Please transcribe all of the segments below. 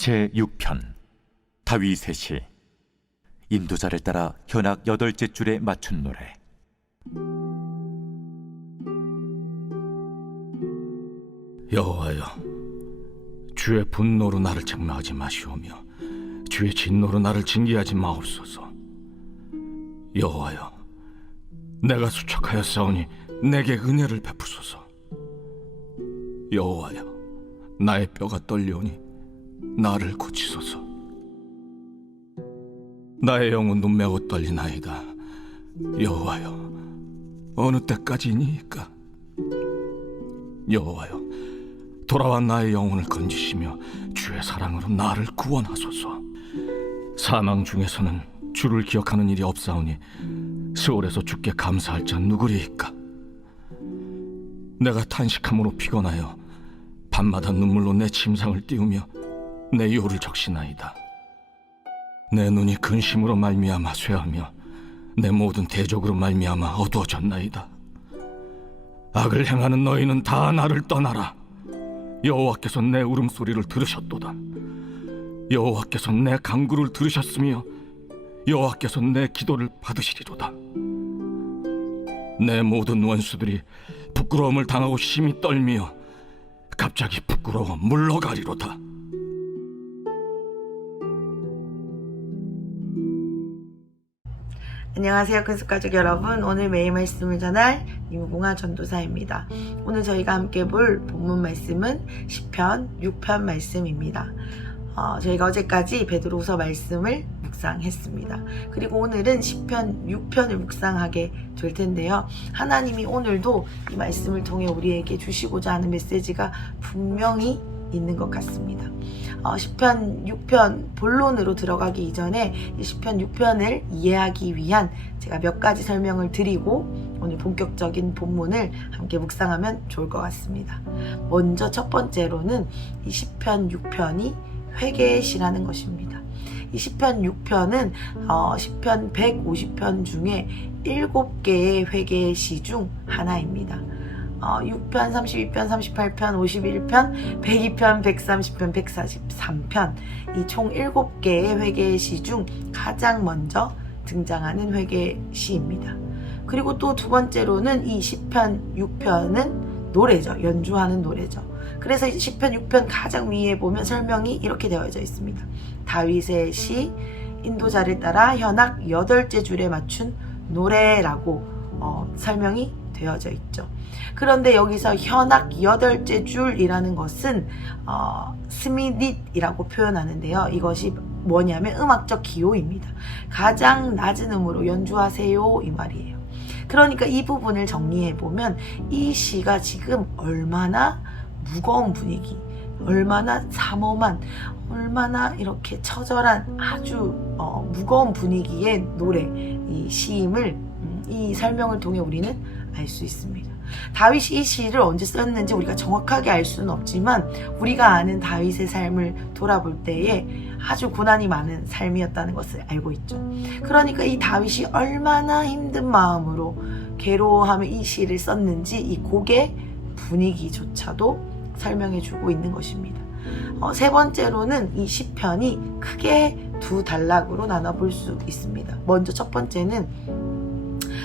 제6편 다윗의 시. 인도자를 따라 현악 8째 줄에 맞춘 노래. 여호와여, 주의 분노로 나를 책망하지 마시오며 주의 진노로 나를 징계하지 마옵소서. 여호와여, 내가 수척하였사오니 내게 은혜를 베푸소서. 여호와여, 나의 뼈가 떨리오니 나를 고치소서. 나의 영혼도 매우 떨리나이다. 여호와여, 어느 때까지니까? 여호와여, 돌아와 나의 영혼을 건지시며 주의 사랑으로 나를 구원하소서. 사망 중에서는 주를 기억하는 일이 없사오니 스올에서 주께 감사할 자 누구리이까? 내가 탄식함으로 피곤하여 밤마다 눈물로 내 침상을 띄우며 내 요를 적시나이다. 내 눈이 근심으로 말미암아 쇠하며 내 모든 대적으로 말미암아 어두워졌나이다. 악을 행하는 너희는 다 나를 떠나라. 여호와께서 내 울음소리를 들으셨도다. 여호와께서 내 간구를 들으셨으며 여호와께서 내 기도를 받으시리로다. 내 모든 원수들이 부끄러움을 당하고 심히 떨며 갑자기 부끄러워 물러가리로다. 안녕하세요, 큰숙가족 여러분. 오늘 매일 말씀을 전할 이무궁화 전도사입니다. 오늘 저희가 함께 볼 본문 말씀은 시편 6편 말씀입니다. 저희가 어제까지 베드로후서 말씀을 묵상했습니다. 그리고 오늘은 시편 6편을 묵상하게 될 텐데요. 하나님이 오늘도 이 말씀을 통해 우리에게 주시고자 하는 메시지가 분명히 있는 것 같습니다. 시편 6편 본론으로 들어가기 이전에 이 시편 6편을 이해하기 위한 제가 몇 가지 설명을 드리고 오늘 본격적인 본문을 함께 묵상하면 좋을 것 같습니다. 먼저 첫 번째로는 이 시편 6편이 회개의 시라는 것입니다. 이 시편 6편은 시편 150편 중에 7개의 회개의 시 중 하나입니다. 6편, 32편, 38편, 51편, 102편, 130편, 143편 이 총 7개의 회개의 시 중 가장 먼저 등장하는 회개의 시입니다. 그리고 또 두 번째로는 이 시편 6편은 노래죠. 연주하는 노래죠. 그래서 이 시편 6편 가장 위에 보면 설명이 이렇게 되어져 있습니다. 다윗의 시, 인도자를 따라 현악 8째 줄에 맞춘 노래라고 설명이 되어져 있죠. 그런데 여기서 현악 8째 줄이라는 것은 스미닛이라고 표현하는데요. 이것이 뭐냐면 음악적 기호입니다. 가장 낮은 음으로 연주하세요 이 말이에요. 그러니까 이 부분을 정리해보면 이 시가 지금 얼마나 무거운 분위기, 얼마나 삼엄한, 얼마나 이렇게 처절한 아주 무거운 분위기의 노래, 이 시임을 이 설명을 통해 우리는 알 수 있습니다. 다윗이 이 시를 언제 썼는지 우리가 정확하게 알 수는 없지만 우리가 아는 다윗의 삶을 돌아볼 때에 아주 고난이 많은 삶이었다는 것을 알고 있죠. 그러니까 이 다윗이 얼마나 힘든 마음으로 괴로워하며 이 시를 썼는지 이 곡의 분위기조차도 설명해주고 있는 것입니다. 세 번째로는 이 시편이 크게 두 단락으로 나눠볼 수 있습니다. 먼저 첫 번째는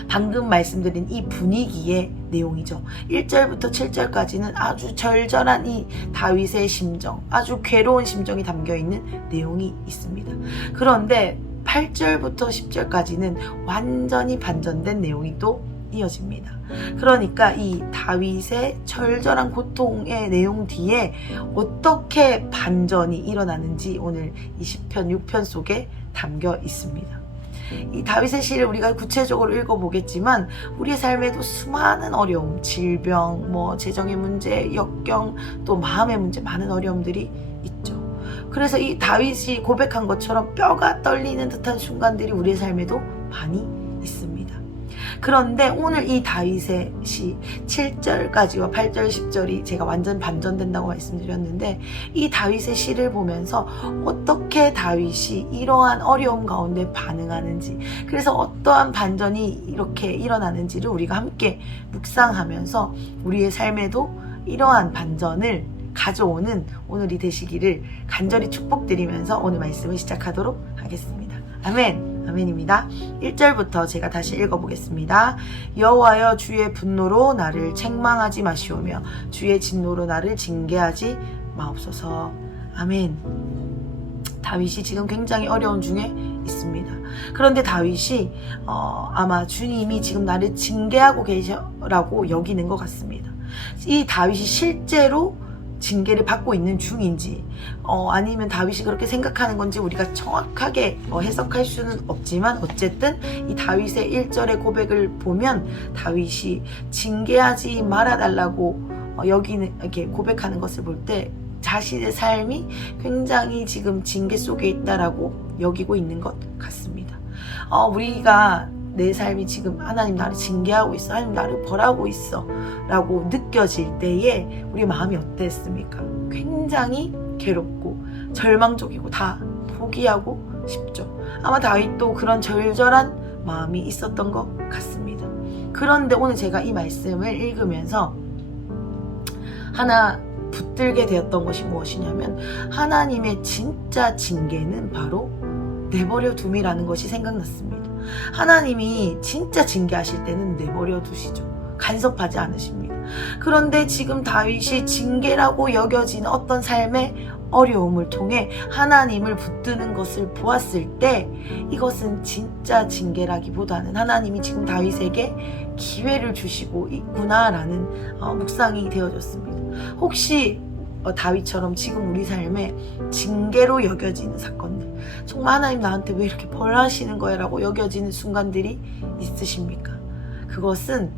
방금 말씀드린 이 분위기의 내용이죠. 1절부터 7절까지는 아주 절절한 이 다윗의 심정, 아주 괴로운 심정이 담겨있는 내용이 있습니다. 그런데 8절부터 10절까지는 완전히 반전된 내용이 또 이어집니다. 그러니까 이 다윗의 절절한 고통의 내용 뒤에 어떻게 반전이 일어나는지 오늘 이 시편 6편 속에 담겨 있습니다. 이 다윗의 시를 우리가 구체적으로 읽어보겠지만 우리의 삶에도 수많은 어려움, 질병, 재정의 문제, 역경, 또 마음의 문제, 많은 어려움들이 있죠. 그래서 이 다윗이 고백한 것처럼 뼈가 떨리는 듯한 순간들이 우리의 삶에도 많이 있습니다. 그런데 오늘 이 다윗의 시 7절까지와 8절, 10절이 제가 완전 반전된다고 말씀드렸는데 이 다윗의 시를 보면서 어떻게 다윗이 이러한 어려움 가운데 반응하는지, 그래서 어떠한 반전이 이렇게 일어나는지를 우리가 함께 묵상하면서 우리의 삶에도 이러한 반전을 가져오는 오늘이 되시기를 간절히 축복드리면서 오늘 말씀을 시작하도록 하겠습니다. 아멘. 아멘입니다. 1절부터 제가 다시 읽어보겠습니다. 여호와여 주의 분노로 나를 책망하지 마시오며 주의 진노로 나를 징계하지 마옵소서. 아멘. 다윗이 지금 굉장히 어려운 중에 있습니다. 그런데 다윗이 아마 주님이 지금 나를 징계하고 계셔라고 여기는 것 같습니다. 이 다윗이 실제로 징계를 받고 있는 중인지 아니면 다윗이 그렇게 생각하는 건지 우리가 정확하게 해석할 수는 없지만 어쨌든 이 다윗의 1절의 고백을 보면 다윗이 징계하지 말아달라고 여기는 이렇게 고백하는 것을 볼 때 자신의 삶이 굉장히 지금 징계 속에 있다라고 여기고 있는 것 같습니다. 우리가 내 삶이 지금 하나님 나를 징계하고 있어, 하나님 나를 벌하고 있어 라고 느껴질 때에 우리 마음이 어땠습니까? 굉장히 괴롭고 절망적이고 다 포기하고 싶죠. 아마 다윗도 그런 절절한 마음이 있었던 것 같습니다. 그런데 오늘 제가 이 말씀을 읽으면서 하나 붙들게 되었던 것이 무엇이냐면 하나님의 진짜 징계는 바로 내버려 둠이라는 것이 생각났습니다. 하나님이 진짜 징계하실 때는 내버려 두시죠. 간섭하지 않으십니다. 그런데 지금 다윗이 징계라고 여겨지는 어떤 삶의 어려움을 통해 하나님을 붙드는 것을 보았을 때 이것은 진짜 징계라기보다는 하나님이 지금 다윗에게 기회를 주시고 있구나라는 묵상이 되어졌습니다. 혹시 다윗처럼 지금 우리 삶에 징계로 여겨지는 사건들, 정말 하나님 나한테 왜 이렇게 벌하시는 거야 라고 여겨지는 순간들이 있으십니까? 그것은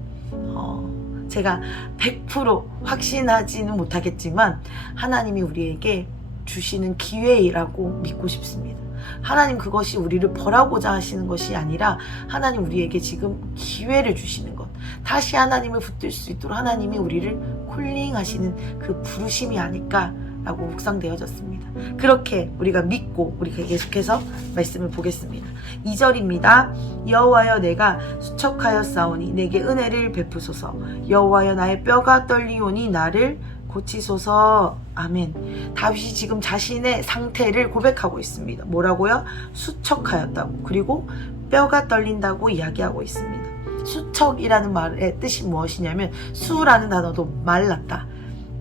제가 100% 확신하지는 못하겠지만 하나님이 우리에게 주시는 기회라고 믿고 싶습니다. 하나님 그것이 우리를 벌하고자 하시는 것이 아니라 하나님 우리에게 지금 기회를 주시는 것, 다시 하나님을 붙들 수 있도록 하나님이 우리를 콜링하시는 그 부르심이 아닐까라고 묵상되어졌습니다. 그렇게 우리가 믿고 우리가 계속해서 말씀을 보겠습니다. 2절입니다. 여호와여 내가 수척하였사오니 내게 은혜를 베푸소서. 여호와여 나의 뼈가 떨리오니 나를 고치소서. 아멘. 다윗이 지금 자신의 상태를 고백하고 있습니다. 뭐라고요? 수척하였다고, 그리고 뼈가 떨린다고 이야기하고 있습니다. 수척이라는 말의 뜻이 무엇이냐면 수라는 단어도 말랐다,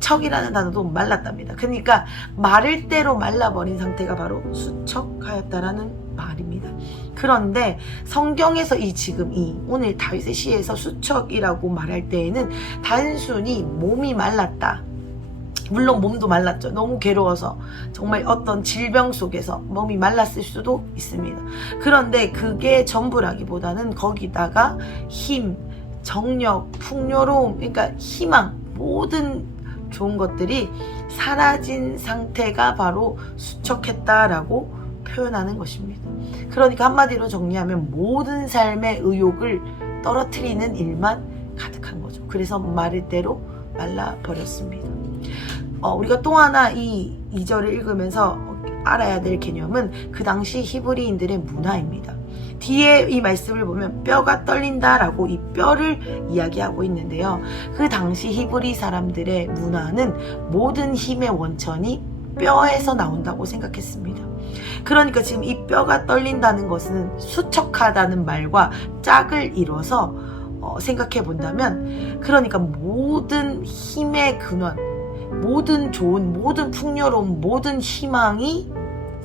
척이라는 단어도 말랐답니다. 그러니까 마를 대로 말라버린 상태가 바로 수척하였다라는 말입니다. 그런데 성경에서 지금 오늘 다윗의 시에서 수척이라고 말할 때에는 단순히 몸이 말랐다, 물론 몸도 말랐죠. 너무 괴로워서 정말 어떤 질병 속에서 몸이 말랐을 수도 있습니다. 그런데 그게 전부라기보다는 거기다가 힘, 정력, 풍요로움, 그러니까 희망, 모든 좋은 것들이 사라진 상태가 바로 수척했다라고 표현하는 것입니다. 그러니까 한마디로 정리하면 모든 삶의 의욕을 떨어뜨리는 일만 가득한 거죠. 그래서 마를 대로 말라버렸습니다. 우리가 또 하나 이 2절을 읽으면서 알아야 될 개념은 그 당시 히브리인들의 문화입니다. 뒤에 이 말씀을 보면 뼈가 떨린다라고 이 뼈를 이야기하고 있는데요. 그 당시 히브리 사람들의 문화는 모든 힘의 원천이 뼈에서 나온다고 생각했습니다. 그러니까 지금 이 뼈가 떨린다는 것은 수척하다는 말과 짝을 이뤄서 생각해 본다면, 그러니까 모든 힘의 근원, 모든 좋은, 모든 풍요로움, 모든 희망이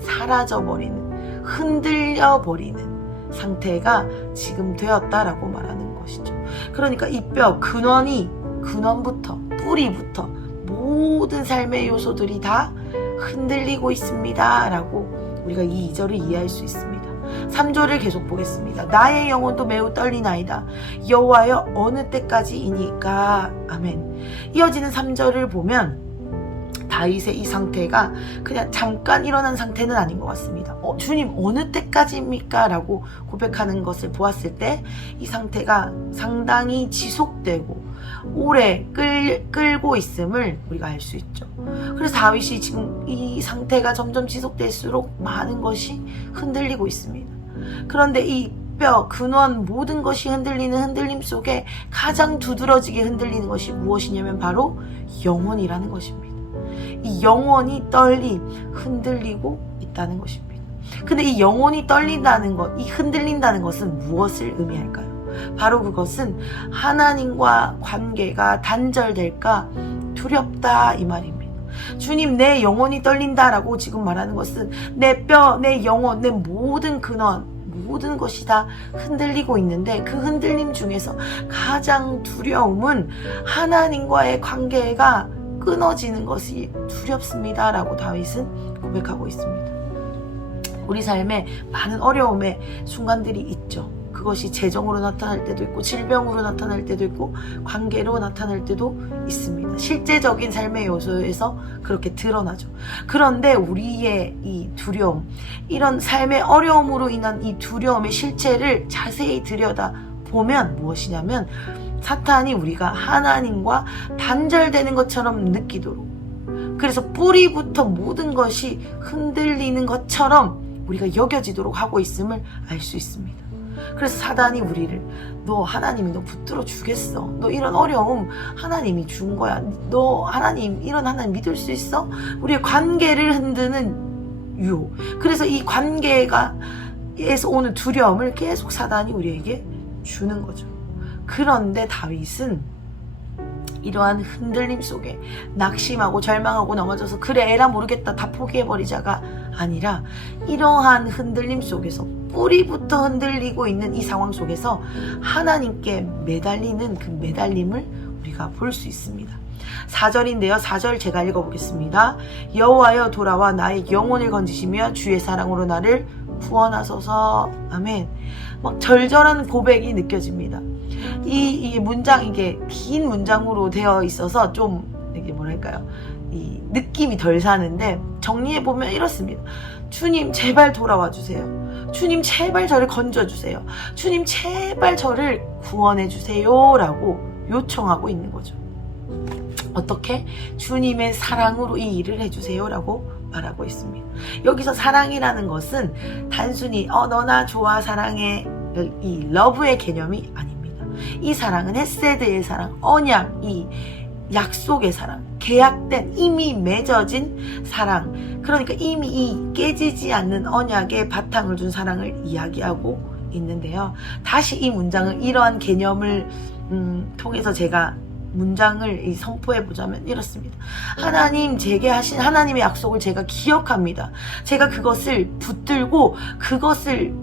사라져버리는, 흔들려버리는 상태가 지금 되었다라고 말하는 것이죠. 그러니까 이 뼈, 근원부터, 뿌리부터 모든 삶의 요소들이 다 흔들리고 있습니다 라고 우리가 이 2절을 이해할 수 있습니다. 3절을 계속 보겠습니다. 나의 영혼도 매우 떨리나이다. 여호와여 어느 때까지이니까. 아멘. 이어지는 3절을 보면 다윗의 이 상태가 그냥 잠깐 일어난 상태는 아닌 것 같습니다. 주님 어느 때까지입니까? 라고 고백하는 것을 보았을 때 이 상태가 상당히 지속되고 오래 끌고 있음을 우리가 알 수 있죠. 그래서 다윗이 지금 이 상태가 점점 지속될수록 많은 것이 흔들리고 있습니다. 그런데 이 뼈, 근원, 모든 것이 흔들리는 흔들림 속에 가장 두드러지게 흔들리는 것이 무엇이냐면 바로 영혼이라는 것입니다. 이 영혼이 떨림, 흔들리고 있다는 것입니다. 근데 이 영혼이 떨린다는 것, 이 흔들린다는 것은 무엇을 의미할까요? 바로 그것은 하나님과 관계가 단절될까 두렵다 이 말입니다. 주님, 내 영혼이 떨린다라고 지금 말하는 것은 내 뼈, 내 영혼, 내 모든 근원, 모든 것이 다 흔들리고 있는데 그 흔들림 중에서 가장 두려움은 하나님과의 관계가 끊어지는 것이 두렵습니다 라고 다윗은 고백하고 있습니다. 우리 삶에 많은 어려움의 순간들이 있죠. 그것이 재정으로 나타날 때도 있고 질병으로 나타날 때도 있고 관계로 나타날 때도 있습니다. 실제적인 삶의 요소에서 그렇게 드러나죠. 그런데 우리의 이 두려움, 이런 삶의 어려움으로 인한 이 두려움의 실체를 자세히 들여다보면 무엇이냐면 사탄이 우리가 하나님과 단절되는 것처럼 느끼도록, 그래서 뿌리부터 모든 것이 흔들리는 것처럼 우리가 여겨지도록 하고 있음을 알 수 있습니다. 그래서 사단이 우리를, 너 하나님이 너 붙들어 주겠어, 너 이런 어려움 하나님이 준 거야, 너 하나님, 이런 하나님 믿을 수 있어? 우리의 관계를 흔드는 유혹, 그래서 이 관계에서 오는 두려움을 계속 사단이 우리에게 주는 거죠. 그런데 다윗은 이러한 흔들림 속에 낙심하고 절망하고 넘어져서 그래 에라 모르겠다 다 포기해버리자가 아니라, 이러한 흔들림 속에서 뿌리부터 흔들리고 있는 이 상황 속에서 하나님께 매달리는 그 매달림을 우리가 볼 수 있습니다. 4절인데요. 4절 제가 읽어보겠습니다. 여호와여 돌아와 나의 영혼을 건지시며 주의 사랑으로 나를 구원하소서. 아멘. 막 절절한 고백이 느껴집니다. 이 문장, 이게 긴 문장으로 되어 있어서 좀 이게 뭐랄까요, 이 느낌이 덜 사는데 정리해 보면 이렇습니다. 주님 제발 돌아와 주세요. 주님 제발 저를 건져 주세요. 주님 제발 저를 구원해 주세요 라고 요청하고 있는 거죠. 어떻게? 주님의 사랑으로 이 일을 해주세요 라고 말하고 있습니다. 여기서 사랑이라는 것은 단순히 너 나 좋아 사랑해, 이 러브의 개념이 아닙니다. 이 사랑은 헤세드의 사랑, 언약, 이 약속의 사랑, 계약된, 이미 맺어진 사랑, 그러니까 이미 이 깨지지 않는 언약에 바탕을 둔 사랑을 이야기하고 있는데요. 다시 이 문장을, 이러한 개념을 통해서 제가 문장을 선포해 보자면 이렇습니다. 하나님 제게 하신 하나님의 약속을 제가 기억합니다. 제가 그것을 붙들고 그것을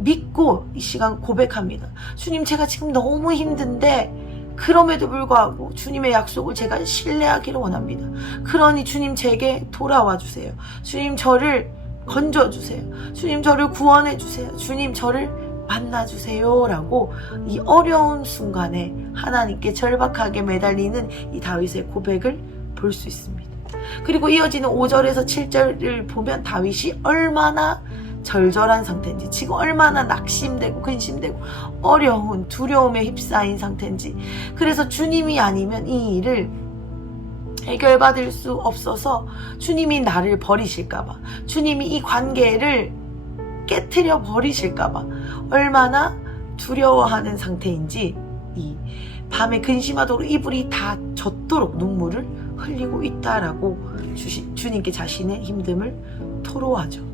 믿고 이 시간 고백합니다. 주님, 제가 지금 너무 힘든데 그럼에도 불구하고 주님의 약속을 제가 신뢰하기를 원합니다. 그러니 주님 제게 돌아와 주세요. 주님 저를 건져주세요. 주님 저를 구원해 주세요. 주님 저를 만나주세요 라고 이 어려운 순간에 하나님께 절박하게 매달리는 이 다윗의 고백을 볼 수 있습니다. 그리고 이어지는 5절에서 7절을 보면 다윗이 얼마나 절절한 상태인지, 지금 얼마나 낙심되고 근심되고 어려운 두려움에 휩싸인 상태인지, 그래서 주님이 아니면 이 일을 해결받을 수 없어서 주님이 나를 버리실까봐, 주님이 이 관계를 깨트려 버리실까봐 얼마나 두려워하는 상태인지 이 밤에 근심하도록 이불이 다 젖도록 눈물을 흘리고 있다라고 주님께 자신의 힘듦을 토로하죠.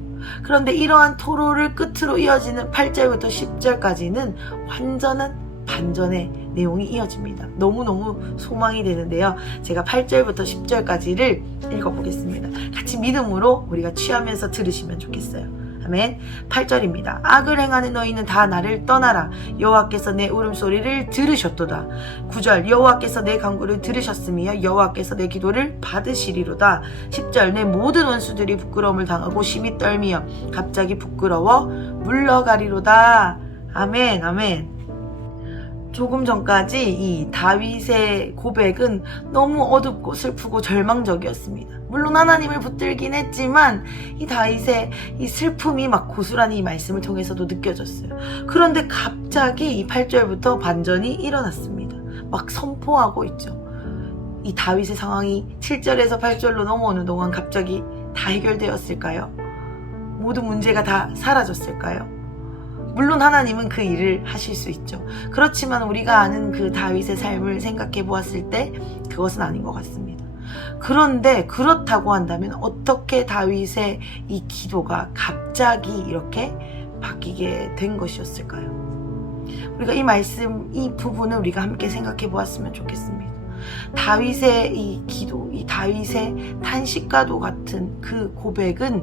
그런데 이러한 토로를 끝으로 이어지는 8절부터 10절까지는 완전한 반전의 내용이 이어집니다. 너무너무 소망이 되는데요. 제가 8절부터 10절까지를 읽어보겠습니다. 같이 믿음으로 우리가 취하면서 들으시면 좋겠어요. 아멘. 8절입니다. 악을 행하는 너희는 다 나를 떠나라. 여호와께서 내 울음소리를 들으셨도다. 9절 여호와께서 내 간구를 들으셨으며 여호와께서 내 기도를 받으시리로다. 10절 내 모든 원수들이 부끄러움을 당하고 심히 떨미어 갑자기 부끄러워 물러가리로다. 아멘. 아멘. 조금 전까지 이 다윗의 고백은 너무 어둡고 슬프고 절망적이었습니다. 물론 하나님을 붙들긴 했지만 이 다윗의 이 슬픔이 막 고스란히 이 말씀을 통해서도 느껴졌어요. 그런데 갑자기 이 8절부터 반전이 일어났습니다. 막 선포하고 있죠. 이 다윗의 상황이 7절에서 8절로 넘어오는 동안 갑자기 다 해결되었을까요? 모든 문제가 다 사라졌을까요? 물론 하나님은 그 일을 하실 수 있죠. 그렇지만 우리가 아는 그 다윗의 삶을 생각해 보았을 때 그것은 아닌 것 같습니다. 그런데 그렇다고 한다면 어떻게 다윗의 이 기도가 갑자기 이렇게 바뀌게 된 것이었을까요? 우리가 이 말씀, 이 부분을 우리가 함께 생각해 보았으면 좋겠습니다. 다윗의 이 기도, 이 다윗의 탄식과도 같은 그 고백은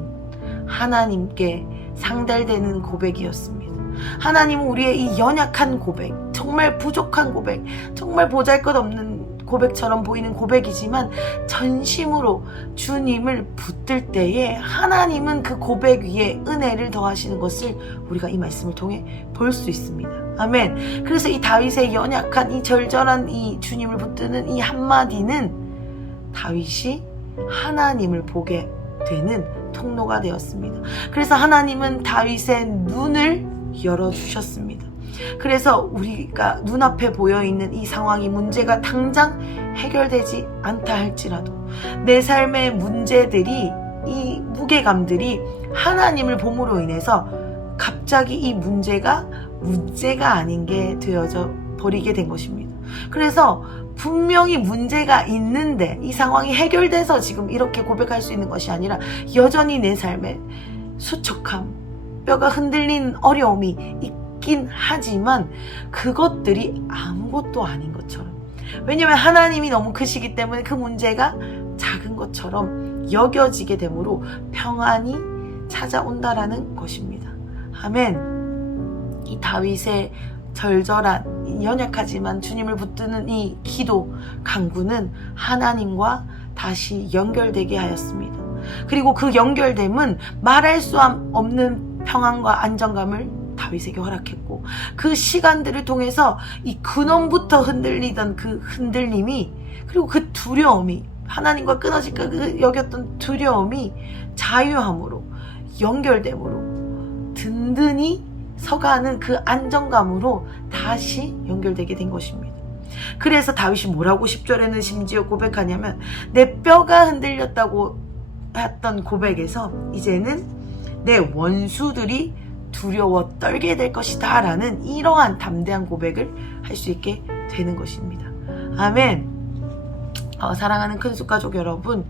하나님께 상달되는 고백이었습니다. 하나님은 우리의 이 연약한 고백, 정말 부족한 고백, 정말 보잘것없는 고백처럼 보이는 고백이지만 전심으로 주님을 붙들 때에 하나님은 그 고백 위에 은혜를 더하시는 것을 우리가 이 말씀을 통해 볼 수 있습니다. 아멘. 그래서 이 다윗의 연약한 이 절절한 이 주님을 붙드는 이 한마디는 다윗이 하나님을 보게 되는 통로가 되었습니다. 그래서 하나님은 다윗의 눈을 열어주셨습니다. 그래서 우리가 눈앞에 보여있는 이 상황이 문제가 당장 해결되지 않다 할지라도 내 삶의 문제들이, 이 무게감들이 하나님을 봄으로 인해서 갑자기 이 문제가 아닌 게 되어져 버리게 된 것입니다. 그래서 분명히 문제가 있는데 이 상황이 해결돼서 지금 이렇게 고백할 수 있는 것이 아니라 여전히 내 삶에 수척함, 뼈가 흔들리는 어려움이 있긴 하지만 그것들이 아무것도 아닌 것처럼, 왜냐하면 하나님이 너무 크시기 때문에 그 문제가 작은 것처럼 여겨지게 되므로 평안이 찾아온다라는 것입니다. 아멘. 이 다윗의 절절한 연약하지만 주님을 붙드는 이 기도 강구는 하나님과 다시 연결되게 하였습니다. 그리고 그 연결됨은 말할 수 없는 평안과 안정감을 다윗에게 허락했고, 그 시간들을 통해서 이 근원부터 흔들리던 그 흔들림이, 그리고 그 두려움이, 하나님과 끊어질까 여겼던 두려움이 자유함으로, 연결됨으로, 든든히 서가는 그 안정감으로 다시 연결되게 된 것입니다. 그래서 다윗이 뭐라고 10절에는 심지어 고백하냐면, 내 뼈가 흔들렸다고 했던 고백에서 이제는 내 원수들이 두려워 떨게 될 것이다 라는 이러한 담대한 고백을 할 수 있게 되는 것입니다. 아멘. 사랑하는 큰숙가족 여러분,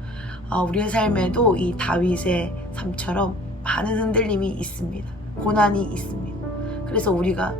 우리의 삶에도 이 다윗의 삶처럼 많은 흔들림이 있습니다. 고난이 있습니다. 그래서 우리가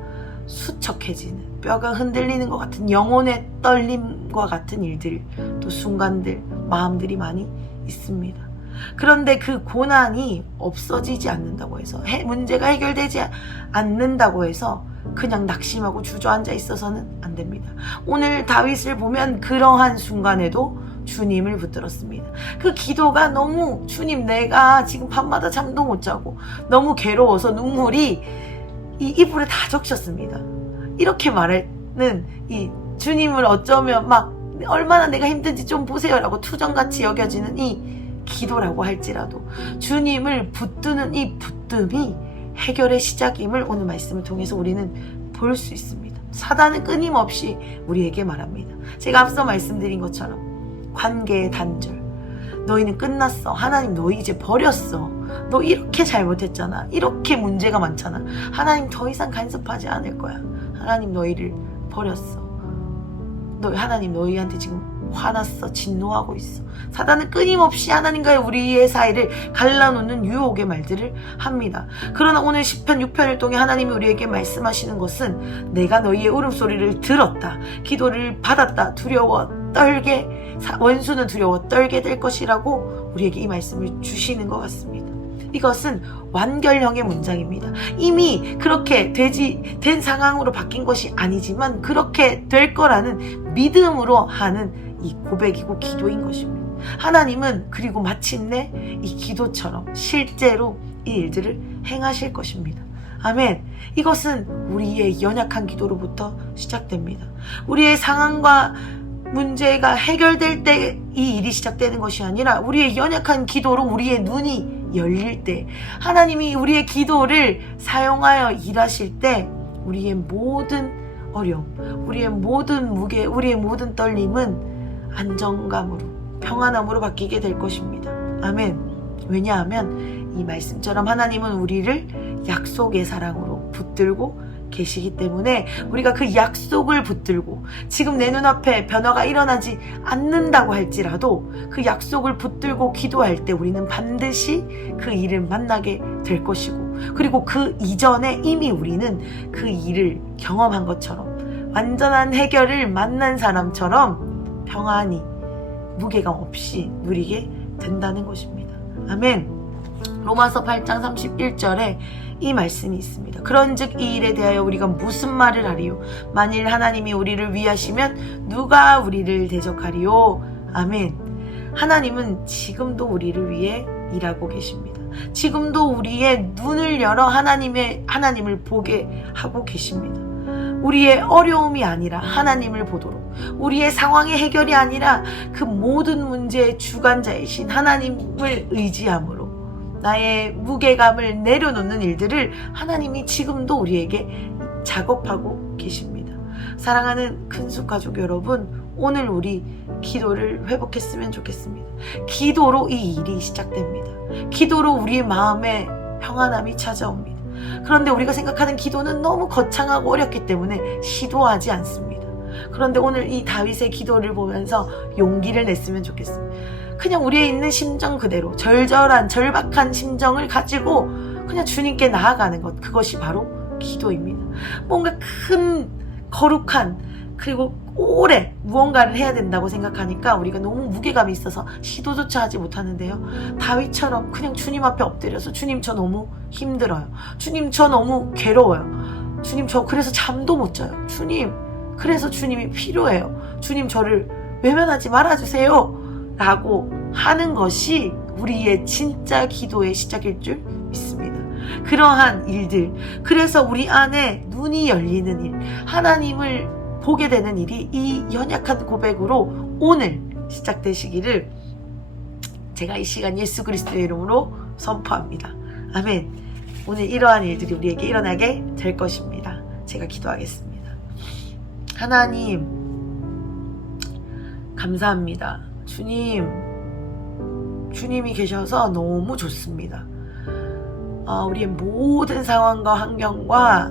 수척해지는, 뼈가 흔들리는 것 같은, 영혼의 떨림과 같은 일들, 또 순간들, 마음들이 많이 있습니다. 그런데 그 고난이 없어지지 않는다고 해서, 문제가 해결되지 않는다고 해서 그냥 낙심하고 주저앉아 있어서는 안 됩니다. 오늘 다윗을 보면 그러한 순간에도 주님을 붙들었습니다. 그 기도가 너무, 주님 내가 지금 밤마다 잠도 못 자고 너무 괴로워서 눈물이 이 이불에 다 적셨습니다. 이렇게 말하는 이 주님을 어쩌면 막 얼마나 내가 힘든지 좀 보세요라고 투정같이 여겨지는 이 기도라고 할지라도 주님을 붙드는 이 붙듦이 해결의 시작임을 오늘 말씀을 통해서 우리는 볼 수 있습니다. 사단은 끊임없이 우리에게 말합니다. 제가 앞서 말씀드린 것처럼 관계의 단절, 너희는 끝났어, 하나님 너희 이제 버렸어, 너 이렇게 잘못했잖아, 이렇게 문제가 많잖아, 하나님 더 이상 간섭하지 않을 거야, 하나님 너희를 버렸어, 하나님 너희한테 지금 화났어, 진노하고 있어. 사단은 끊임없이 하나님과의 우리의 사이를 갈라놓는 유혹의 말들을 합니다. 그러나 오늘 시편 6편을 통해 하나님이 우리에게 말씀하시는 것은, 내가 너희의 울음소리를 들었다, 기도를 받았다, 두려워 떨게, 원수는 두려워 떨게 될 것이라고 우리에게 이 말씀을 주시는 것 같습니다. 이것은 완결형의 문장입니다. 이미 그렇게 된 상황으로 바뀐 것이 아니지만 그렇게 될 거라는 믿음으로 하는 이 고백이고 기도인 것입니다. 하나님은 그리고 마침내 이 기도처럼 실제로 이 일들을 행하실 것입니다. 아멘. 이것은 우리의 연약한 기도로부터 시작됩니다. 우리의 상황과 문제가 해결될 때 이 일이 시작되는 것이 아니라 우리의 연약한 기도로 우리의 눈이 열릴 때, 하나님이 우리의 기도를 사용하여 일하실 때 우리의 모든 어려움, 우리의 모든 무게, 우리의 모든 떨림은 안정감으로, 평안함으로 바뀌게 될 것입니다. 아멘. 왜냐하면 이 말씀처럼 하나님은 우리를 약속의 사랑으로 붙들고 계시기 때문에 우리가 그 약속을 붙들고 지금 내 눈앞에 변화가 일어나지 않는다고 할지라도 그 약속을 붙들고 기도할 때 우리는 반드시 그 일을 만나게 될 것이고, 그리고 그 이전에 이미 우리는 그 일을 경험한 것처럼 완전한 해결을 만난 사람처럼 평안히 무게감 없이 누리게 된다는 것입니다. 아멘. 로마서 8장 31절에 이 말씀이 있습니다. 그런즉 이 일에 대하여 우리가 무슨 말을 하리요? 만일 하나님이 우리를 위하시면 누가 우리를 대적하리요? 아멘. 하나님은 지금도 우리를 위해 일하고 계십니다. 지금도 우리의 눈을 열어 하나님을 보게 하고 계십니다. 우리의 어려움이 아니라 하나님을 보도록, 우리의 상황의 해결이 아니라 그 모든 문제의 주관자이신 하나님을 의지함으로 나의 무게감을 내려놓는 일들을 하나님이 지금도 우리에게 작업하고 계십니다. 사랑하는 근숙가족 여러분, 오늘 우리 기도를 회복했으면 좋겠습니다. 기도로 이 일이 시작됩니다. 기도로 우리의 마음에 평안함이 찾아옵니다. 그런데 우리가 생각하는 기도는 너무 거창하고 어렵기 때문에 시도하지 않습니다. 그런데 오늘 이 다윗의 기도를 보면서 용기를 냈으면 좋겠습니다. 그냥 우리의 있는 심정 그대로 절절한 절박한 심정을 가지고 그냥 주님께 나아가는 것, 그것이 바로 기도입니다. 뭔가 큰 거룩한 그리고 오래 무언가를 해야 된다고 생각하니까 우리가 너무 무게감이 있어서 시도조차 하지 못하는데요, 다윗처럼 그냥 주님 앞에 엎드려서 주님 저 너무 힘들어요, 주님 저 너무 괴로워요, 주님 저 그래서 잠도 못 자요, 주님 그래서 주님이 필요해요, 주님 저를 외면하지 말아주세요 라고 하는 것이 우리의 진짜 기도의 시작일 줄 믿습니다. 그러한 일들, 그래서 우리 안에 눈이 열리는 일, 하나님을 보게 되는 일이 이 연약한 고백으로 오늘 시작되시기를 제가 이 시간 예수 그리스도의 이름으로 선포합니다. 아멘. 오늘 이러한 일들이 우리에게 일어나게 될 것입니다. 제가 기도하겠습니다. 하나님 감사합니다. 주님이 계셔서 너무 좋습니다. 우리의 모든 상황과 환경과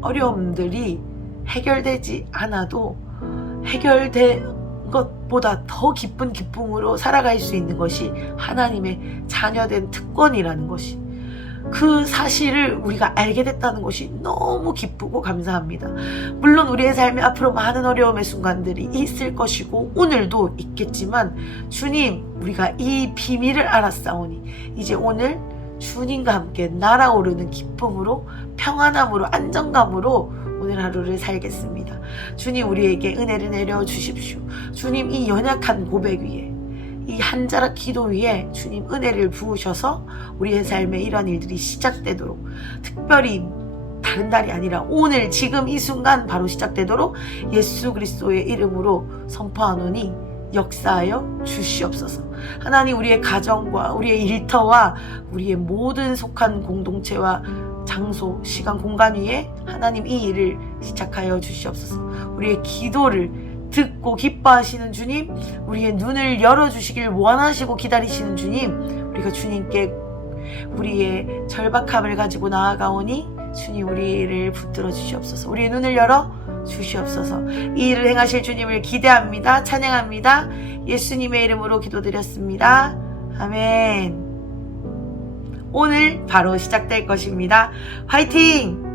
어려움들이 해결되지 않아도 해결된 것보다 더 기쁜 기쁨으로 살아갈 수 있는 것이 하나님의 자녀된 특권이라는 것이, 그 사실을 우리가 알게 됐다는 것이 너무 기쁘고 감사합니다. 물론 우리의 삶에 앞으로 많은 어려움의 순간들이 있을 것이고 오늘도 있겠지만 주님, 우리가 이 비밀을 알았사오니 이제 오늘 주님과 함께 날아오르는 기쁨으로, 평안함으로, 안정감으로 오늘 하루를 살겠습니다. 주님, 우리에게 은혜를 내려주십시오. 주님, 이 연약한 고백 위에, 이 한 자락 기도 위에 주님 은혜를 부으셔서 우리의 삶에 이러한 일들이 시작되도록, 특별히 다른 날이 아니라 오늘 지금 이 순간 바로 시작되도록 예수 그리스도의 이름으로 선포하노니 역사하여 주시옵소서. 하나님, 우리의 가정과 우리의 일터와 우리의 모든 속한 공동체와 장소, 시간, 공간 위에 하나님 이 일을 시작하여 주시옵소서. 우리의 기도를 듣고 기뻐하시는 주님, 우리의 눈을 열어주시길 원하시고 기다리시는 주님, 우리가 주님께 우리의 절박함을 가지고 나아가오니 주님 우리를 붙들어 주시옵소서. 우리의 눈을 열어 주시옵소서. 이 일을 행하실 주님을 기대합니다. 찬양합니다. 예수님의 이름으로 기도드렸습니다. 아멘. 오늘 바로 시작될 것입니다. 화이팅!